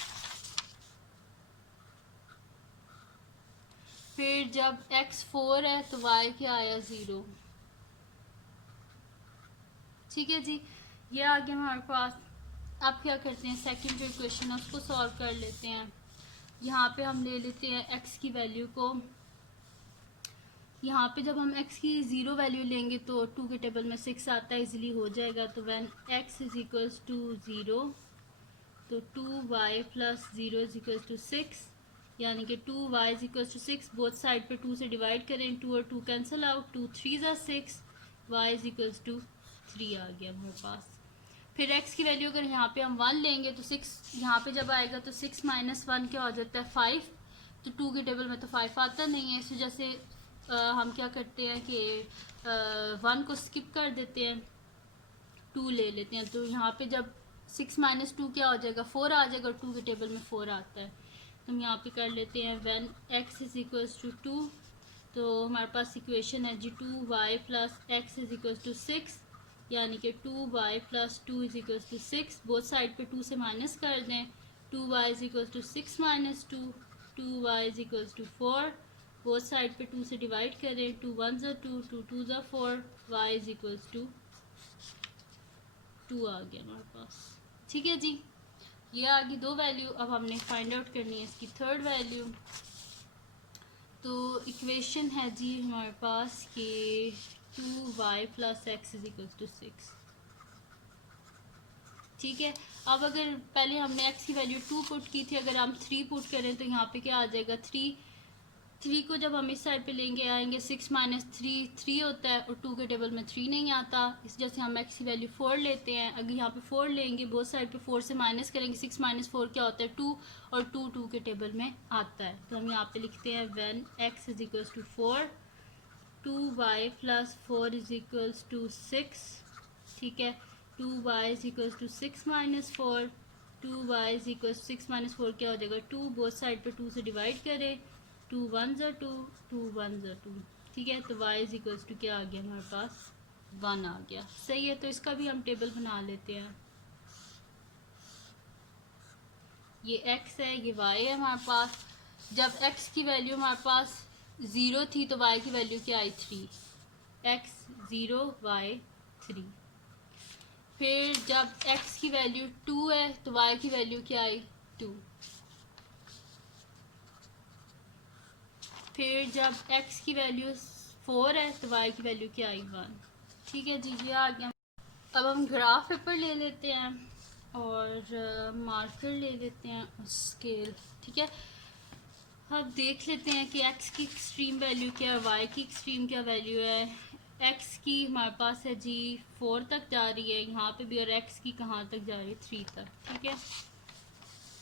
फिर जब x 4 है तो y क्या आया 0। ठीक है जी, ये आ गया हमारे पास। अब क्या करते हैं, सेकंड जो क्वेश्चन है उसको सॉल्व कर लेते हैं। यहाँ पे हम ले लेते हैं x की वैल्यू को। यहाँ पे जब हम x की 0 वैल्यू लेंगे तो 2 के टेबल में 6 आता है, इजीली हो जाएगा। तो when x is equals to 0 तो 2y plus 0 is equals to 6, यानी कि 2y is equals to 6, both side पे 2 से डिवाइड करें, 2 और 2 कैंसिल आउट, 2 3 ज़ा 6, y इज इक्वल्स टू 3 आ गया हमारे पास। फिर x की वैल्यू अगर यहाँ पे हम 1 लेंगे तो 6 यहाँ पे जब आएगा तो 6 माइनस 1 क्या हो जाता है 5, तो 2 के टेबल में तो 5 आता नहीं है, इस वजह से हम क्या करते हैं कि 1 को स्किप कर देते हैं, 2 ले लेते हैं। तो यहाँ पे जब 6 माइनस 2 क्या हो जाएगा 4 आ जाएगा, 2 के टेबल में 4 आता है। तो हम यहाँ पे कर लेते हैं when x is equals to 2, तो हमारे पास इक्वेशन है जी 2y plus x is equals to 6, यानी कि 2y plus 2 is equals to 6, both side पे 2 से माइनस कर दें, 2y is equals to 6 minus 2, 2y is equals to 4, both side पे 2 से डिवाइड करें, 2 1 ज़ा 2, 2 2 ज़ा 4, y इज इक्वल्स टू 2 आ गया हमारे पास। ठीक है जी, ये आ गई दो वैल्यू। अब हमने फाइंड आउट करनी है इसकी थर्ड वैल्यू। तो इक्वेशन है जी हमारे पास कि 2y plus x is equal to 6। ठीक है, अब अगर पहले हमने x की वैल्यू 2 पुट की थी, अगर हम 3 पुट करें तो यहाँ पे क्या आ जाएगा 3 को जब हम इस साइड पे लेंगे आएंगे 6 माइनस 3 होता है, और 2 के टेबल में 3 नहीं आता, इस वजह से हम x की वैल्यू 4 लेते हैं। अगर यहाँ पे 4 लेंगे, बोथ साइड पे 4 से माइनस करेंगे, 6 माइनस 4 क्या होता है 2, और 2 के टेबल में आता है। तो हम यहाँ पे लिखते हैं when x is equals to 4, 2y plus 4 is equals to 6। ठीक है, 2y is equals to 6 minus 4, 2y is equals 6 minus 4 क्या हो जाएगा 2, बोथ साइड पे 2 से डिवाइड करें, 2 1 ज़ा 2, 2 1 ज़ा 2। ठीक है, तो y इज इक्वल्स टू क्या आ गया हमारे पास 1 आ गया। सही है, तो इसका भी हम टेबल बना लेते हैं। ये x है, ये y है हमारे पास। जब x की वैल्यू हमारे पास 0 थी तो y की वैल्यू क्या आई 3, x 0 y 3। फिर जब x की वैल्यू 2 है तो y की वैल्यू क्या आई 2। फिर जब x की वैल्यू 4 है तो y की वैल्यू क्या आई 1। ठीक है जी, ये आ गया। अब हम ग्राफ पेपर ले लेते हैं और मार्कर ले लेते हैं और स्केल। ठीक है, अब देख लेते हैं कि x की एक्सट्रीम वैल्यू क्या है, y की एक्सट्रीम क्या वैल्यू है। x की हमारे पास है जी 4 तक जा रही है यहाँ पे भी, और x की कहाँ तक जा रही है 3 तक। ठीक है,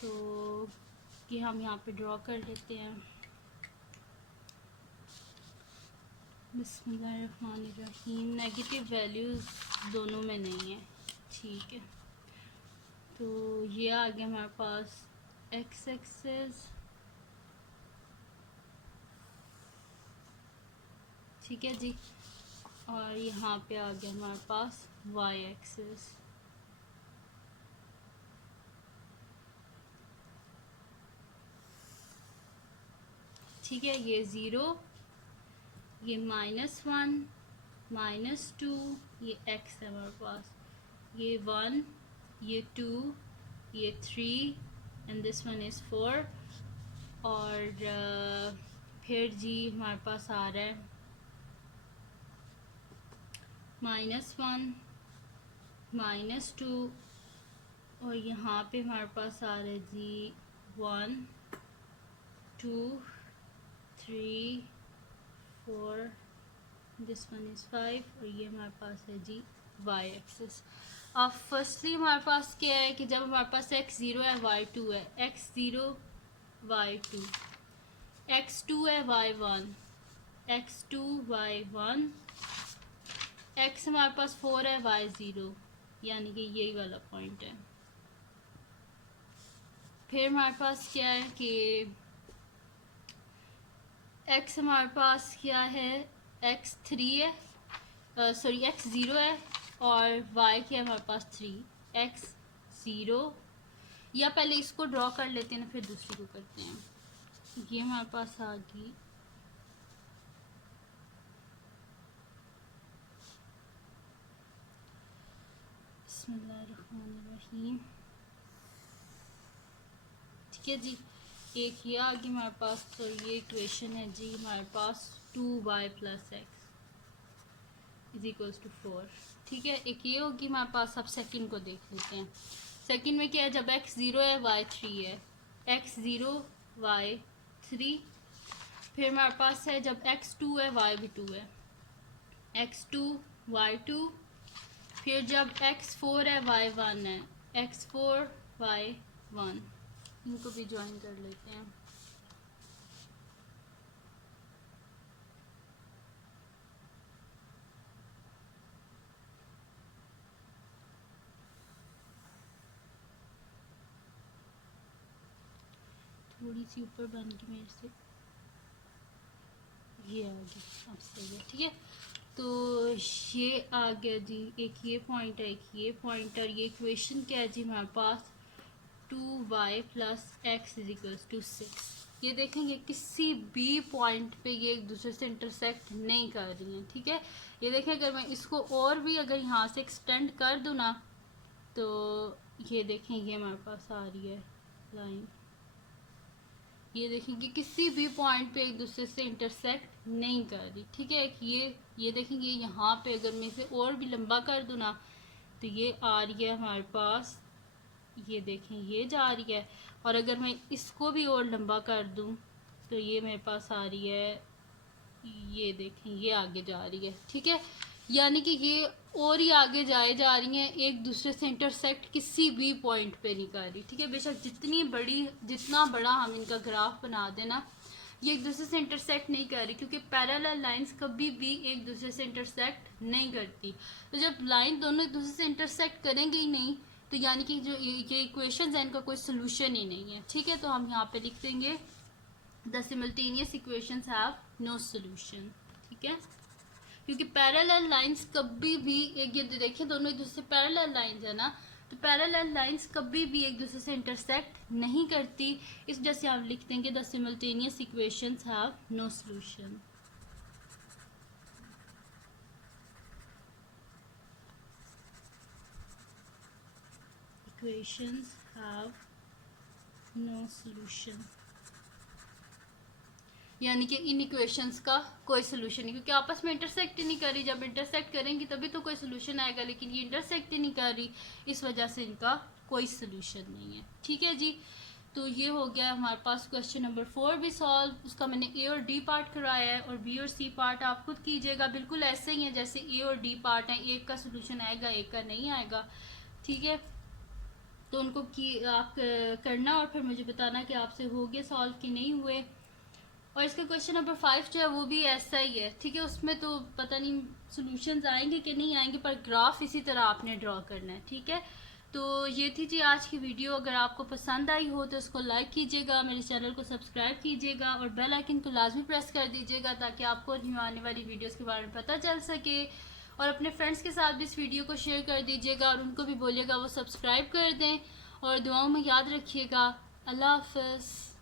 तो ये हम यहाँ पे ड्रॉ कर लेते हैं। बिस्मिल्लाहिर्रहमानिर्रहीम। नेगेटिव वैल्यूज़ दोनों में नहीं है। ठीक है, तो ये आ गया हमारे पास x एक्सेस। ठीक है जी, और यहाँ पे आ गया हमारे पास y एक्सेस। ठीक है, ये 0, ये -1, -2, ये x है हमारे पास, ये 1, ये 2, ये 3 एंड दिस वन इज़ 4। और फिर जी हमारे पास आ रहा है -1, -2, और यहाँ पे हमारे पास आ रहा है जी 1 2 3 4, दिस वन इज़ 5 और ये हमारे पास है जी वाई एक्सिस। अब फर्स्टली हमारे पास क्या है कि जब हमारे पास x0 है y2 है, x0 y2, x2 है y1, x2 y1, x हमारे पास 4 है y0, यानी कि यही वाला पॉइंट है। फिर हमारे पास क्या है कि x हमारे पास क्या है, x3 है, सॉरी x0 है और y क्या है हमारे पास 3, x0, या पहले इसको ड्रॉ कर लेते हैं ना फिर दूसरी को करते हैं। ये हमारे पास आ गई बिस्मिल्लाहिर्रहमानिर्रहीम, ठीक है जी। एक ये आ गई हमारे पास, तो ये इक्वेशन है जी हमारे पास 2y + x = 4, ठीक है। एक ये होगी हमारे पास। अब सेकंड को देख लेते हैं। सेकंड में क्या है, जब x0 है y3 है, x0 y3। फिर हमारे पास है जब x2 है y भी 2 है, x2 y2। फिर जब x4 है y1 है, x4 y1। इनको भी ज्वाइन कर लेते हैं। थोड़ी सी ऊपर बन गई मेरे से, ये आ गई, अब सही है, ठीक है। तो ये आ गया जी, एक ये पॉइंट है, एक ये पॉइंट, और ये इक्वेशन क्या है जी हमारे पास 2y + x = 6। ये देखेंगे किसी भी पॉइंट पे ये एक दूसरे से इंटरसेक्ट नहीं कर रही हैं, ठीक है। ये देखें, अगर मैं इसको और भी अगर यहाँ से एक्सटेंड कर दूँ ना, तो ये देखें ये हमारे पास आ रही है लाइन। ये देखेंगे किसी भी पॉइंट पे एक दूसरे से इंटरसेक्ट नहीं कर रही, ठीक है। ये देखेंगे यहाँ पे अगर मैं इसे और भी लंबा कर दूँ ना, तो ये आ रही है हमारे पास, ये देखें ये जा रही है। और अगर मैं इसको भी और लंबा कर दूं तो ये मेरे पास आ रही है, ये देखें ये आगे जा रही है, ठीक है। यानी कि ये और ही आगे जाए जा रही हैं, एक दूसरे से इंटरसेक्ट किसी भी पॉइंट पे नहीं कर रही, ठीक है। बेशक जितना बड़ा हम इनका ग्राफ बना देना, ये एक दूसरे से इंटरसेक्ट नहीं कर रही, क्योंकि पैरेलल लाइंस कभी भी एक दूसरे से इंटरसेक्ट नहीं करती। तो जब लाइन दोनों एक दूसरे से इंटरसेक्ट करेंगे ही नहीं, तो यानी कि जो ये इक्वेशंस हैं इनका कोई सोल्यूशन ही नहीं है, ठीक है। तो हम यहाँ पे लिख देंगे the simultaneous equations have no solution, ठीक है। क्योंकि पैरेलल लाइंस कभी भी एक, ये देखिए दोनों एक दूसरे से पैरेलल लाइंस है ना, तो पैरेलल लाइंस कभी भी एक दूसरे से इंटरसेक्ट नहीं करती। इस वजह से आप लिख देंगे the simultaneous equations have no solution. Equations have no solution, यानी कि इन इक्वेशंस का कोई सोल्यूशन नहीं, क्योंकि आपस में इंटरसेक्ट ही नहीं कर रही। जब इंटरसेक्ट करेंगी तभी तो कोई सोल्यूशन आएगा, लेकिन ये इंटरसेक्ट ही नहीं कर रही, इस वजह से इनका कोई सोल्यूशन नहीं है, ठीक है जी। तो ये हो गया हमारे पास क्वेश्चन नंबर 4 भी सॉल्व। उसका मैंने ए और डी पार्ट कराया है, और बी और सी पार्ट आप खुद कीजिएगा, बिल्कुल ऐसे ही है जैसे ए और डी पार्ट है। एक का सोल्यूशन आएगा, एक का नहीं आएगा, ठीक है। तो उनको आप करना और फिर मुझे बताना कि आपसे हो गए सॉल्व कि नहीं हुए। और इसका क्वेश्चन नंबर 5 जो है वो भी ऐसा ही है, ठीक है। उसमें तो पता नहीं सॉल्यूशंस आएंगे कि नहीं आएंगे, पर ग्राफ इसी तरह आपने ड्रॉ करना है, ठीक है। तो ये थी जी आज की वीडियो। अगर आपको पसंद आई हो तो उसको लाइक कीजिएगा, मेरे चैनल को सब्सक्राइब कीजिएगा और बेल आइकन को लाजमी प्रेस कर दीजिएगा, ताकि आपको न्यू आने वाली वीडियोस के बारे में पता चल सके। और अपने फ्रेंड्स के साथ भी इस वीडियो को शेयर कर दीजिएगा, और उनको भी बोलिएगा वो सब्सक्राइब कर दें। और दुआओं में याद रखिएगा। अल्लाह हाफ़िज़।